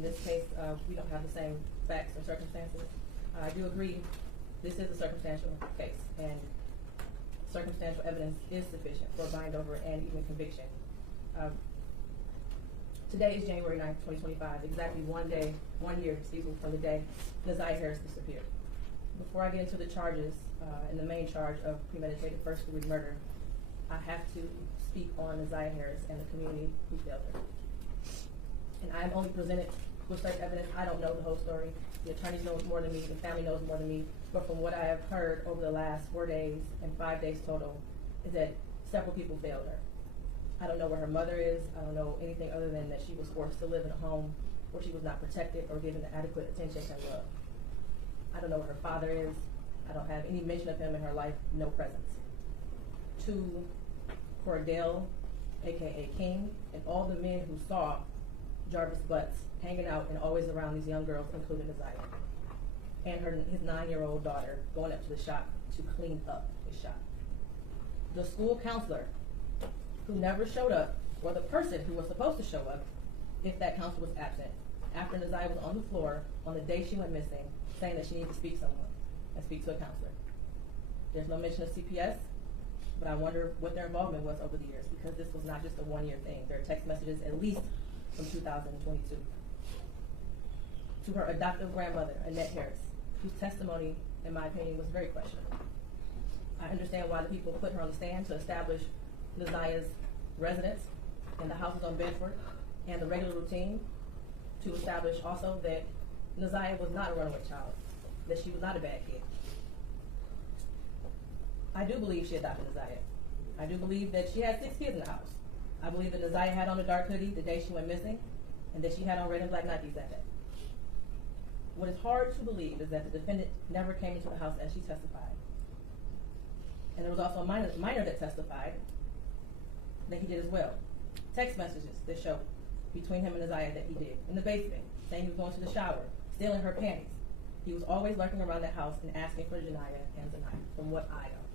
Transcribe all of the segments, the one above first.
In this case, we don't have the same facts or circumstances. I do agree this is a circumstantial case, and circumstantial evidence is sufficient for bind over and even conviction. Today is January 9th, 2025, exactly 1 year, from the day Ziyah Harris disappeared. Before I get into the charges and the main charge of premeditated first-degree murder, I have to speak on Ziyah Harris and the community who failed her. And I am only presented with such evidence. I don't know the whole story. The attorneys know more than me, the family knows more than me, but from what I have heard over the last 4 days and 5 days total is that several people failed her. I don't know where her mother is. I don't know anything other than that she was forced to live in a home where she was not protected or given the adequate attention and love. I don't know where her father is. I don't have any mention of him in her life, no presence. To Cordell, aka King, and all the men who saw Jarvis Butts hanging out and always around these young girls, including Ziyah, and his 9-year-old daughter going up to the shop to clean up his shop. The school counselor who never showed up, or the person who was supposed to show up if that counselor was absent, after Ziyah was on the floor on the day she went missing, saying that she needed to speak to someone and speak to a counselor. There's no mention of CPS, but I wonder what their involvement was over the years, because this was not just a 1-year thing. There are text messages at least from 2022. To her adoptive grandmother, Annette Harris, whose testimony, in my opinion, was very questionable. I understand why the people put her on the stand to establish Ziyah's residence in the houses on Bedford and the regular routine, to establish also that Ziyah was not a runaway child, that she was not a bad kid. I do believe she adopted Ziyah. I do believe that she had 6 kids in the house. I believe that Ziyah had on a dark hoodie the day she went missing, and that she had on red and black Nikes that day. What is hard to believe is that the defendant never came into the house as she testified. And there was also a minor that testified that he did as well. Text messages that show between him and Ziyah that he did in the basement, saying he was going to the shower, stealing her panties. He was always lurking around that house and asking for Janiyah and Zaniyah, from what I know.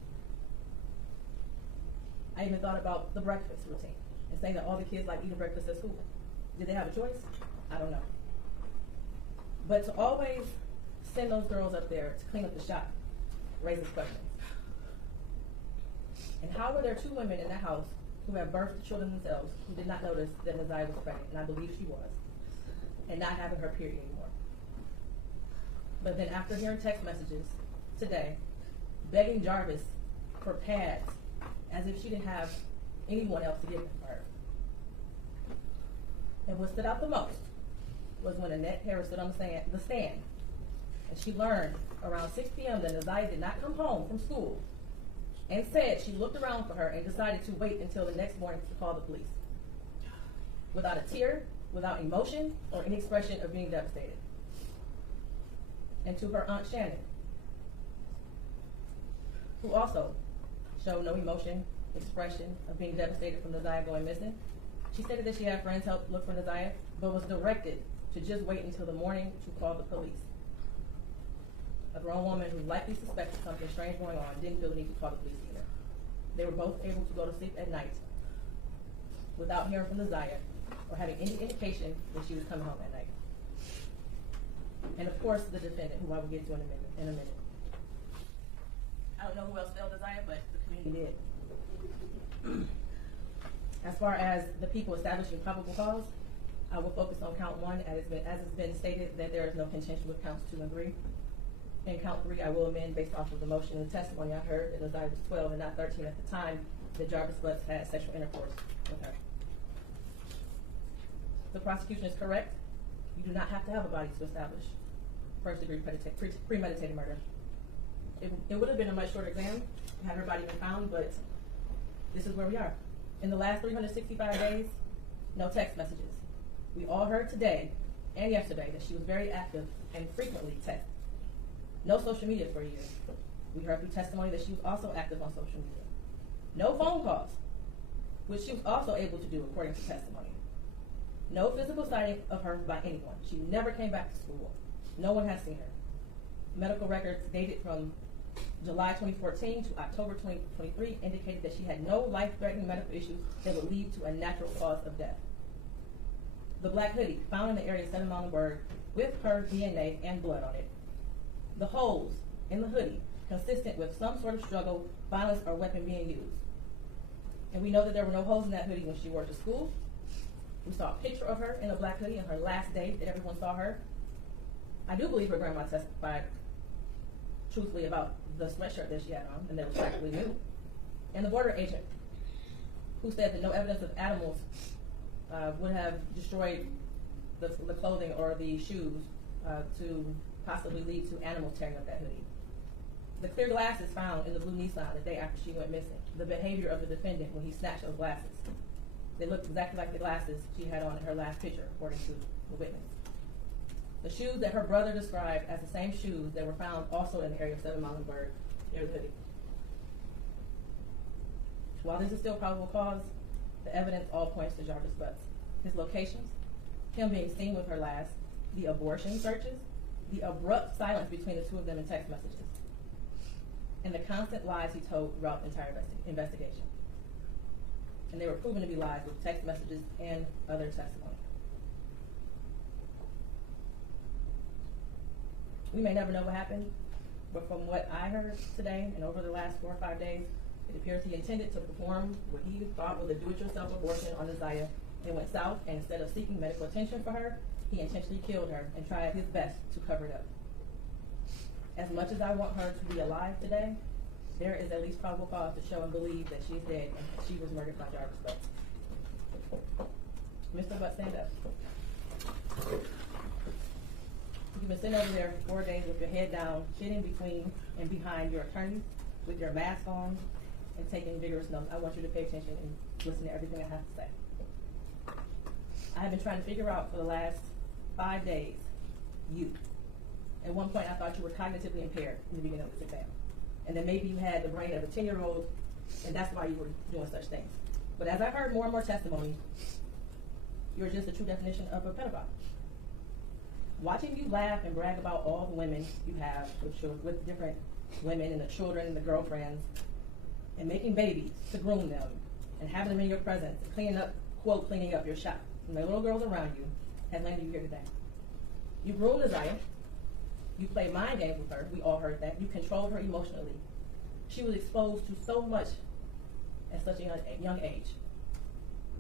I even thought about the breakfast routine and saying that all the kids like eating breakfast at school. Did they have a choice? I don't know. But to always send those girls up there to clean up the shop raises questions. And how were there 2 women in the house who have birthed children themselves who did not notice that Ziyah was pregnant, and I believe she was, and not having her period anymore? But then after hearing text messages today, begging Jarvis for pads as if she didn't have anyone else to give them for her. And what stood out the most was when Annette Harris stood on the stand, and she learned around 6 p.m. that Ziyah did not come home from school, and said she looked around for her and decided to wait until the next morning to call the police. Without a tear, without emotion, or any expression of being devastated. And to her Aunt Shannon, who also showed no emotion, expression of being devastated from Ziyah going missing. She stated that she had friends help look for Ziyah, but was directed to just wait until the morning to call the police. A grown woman who likely suspected something strange going on didn't feel the need to call the police either. They were both able to go to sleep at night without hearing from Ziyah or having any indication that she was coming home at night. And of course, the defendant, who I will get to in a minute. I don't know who else failed Ziyah, but the community did. As far as the people establishing probable cause, I will focus on count 1, as it's been stated that there is no contention with counts 2 and 3. In count 3, I will amend based off of the motion and the testimony I heard that Ziyah was 12 and not 13 at the time that Jarvis Butts had sexual intercourse with her. The prosecution is correct. You do not have to have a body to establish first-degree premeditated murder. It would have been a much shorter exam had her body been found, but this is where we are. In the last 365 days, no text messages. We all heard today and yesterday that she was very active and frequently texted. No social media for a year. We heard through testimony that she was also active on social media. No phone calls, which she was also able to do according to testimony. No physical sighting of her by anyone. She never came back to school. No one has seen her. Medical records dated from July 2014 to October 2023 indicated that she had no life-threatening medical issues that would lead to a natural cause of death. The black hoodie found in the area of 7 Muhlenberg with her DNA and blood on it. The holes in the hoodie consistent with some sort of struggle, violence, or weapon being used. And we know that there were no holes in that hoodie when she wore it to school. We saw a picture of her in a black hoodie on her last day that everyone saw her. I do believe her grandma testified truthfully about the sweatshirt that she had on and that was practically new. And the border agent who said that no evidence of animals would have destroyed the clothing or the shoes to possibly lead to animals tearing up that hoodie. The clear glasses found in the blue Nissan the day after she went missing. The behavior of the defendant when he snatched those glasses. They looked exactly like the glasses she had on in her last picture, according to the witness. The shoes that her brother described as the same shoes that were found also in the area of 7 Muhlenberg near the hoodie. While this is still probable cause, the evidence all points to Jarvis Butts. His locations, him being seen with her last, the abortion searches, the abrupt silence between the two of them in text messages, and the constant lies he told throughout the entire investigation. And they were proven to be lies with text messages and other testimony. We may never know what happened, but from what I heard today and over the last 4 or 5 days, it appears he intended to perform what he thought was a do-it-yourself abortion on Ziyah and went south, and instead of seeking medical attention for her, he intentionally killed her and tried his best to cover it up. As much as I want her to be alive today, there is at least probable cause to show and believe that she's dead and that she was murdered by Jarvis Butts. Mr. Butts, stand up. You've been sitting over there for 4 days with your head down, sitting between and behind your attorneys with your mask on and taking vigorous notes. I want you to pay attention and listen to everything I have to say. I have been trying to figure out for the last 5 days, you. At one point, I thought you were cognitively impaired in the beginning of this exam. And then maybe you had the brain of a 10-year-old, and that's why you were doing such things. But as I heard more and more testimony, you're just the true definition of a pedophile. Watching you laugh and brag about all the women you have with different women and the children and the girlfriends, and making babies to groom them, and having them in your presence, and cleaning up, quote, cleaning up your shop, and the little girls around you, has landed you here today. You groomed Ziyah. You played mind games with her. We all heard that. You controlled her emotionally. She was exposed to so much at such a young age.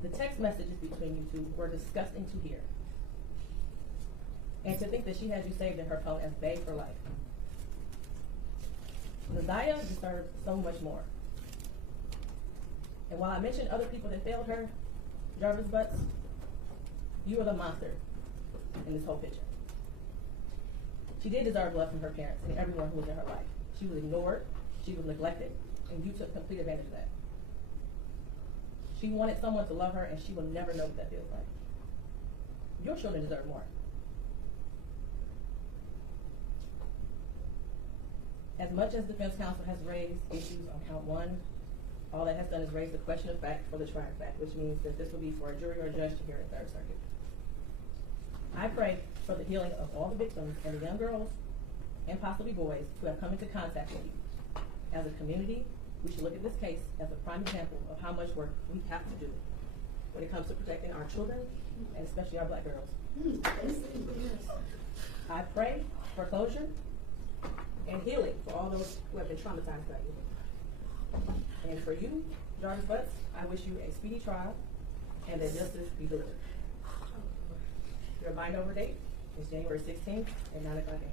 The text messages between you two were disgusting to hear. And to think that she had you saved in her phone as bae for life. Ziyah deserves so much more. And while I mentioned other people that failed her, Jarvis Butts, you are the monster in this whole picture. She did deserve love from her parents and everyone who was in her life. She was ignored, she was neglected, and you took complete advantage of that. She wanted someone to love her, and she will never know what that feels like. Your children deserve more. As much as defense counsel has raised issues on count 1, all that has done is raise the question of fact for the trier of fact, which means that this will be for a jury or a judge to hear in 3rd Circuit. I pray for the healing of all the victims and the young girls and possibly boys who have come into contact with you. As a community, we should look at this case as a prime example of how much work we have to do when it comes to protecting our children and especially our black girls. I pray for closure and healing for all those who have been traumatized by you. And for you, Jarvis Butts, I wish you a speedy trial and that justice be delivered. Your bind over date is January 16th at 9 o'clock a.m.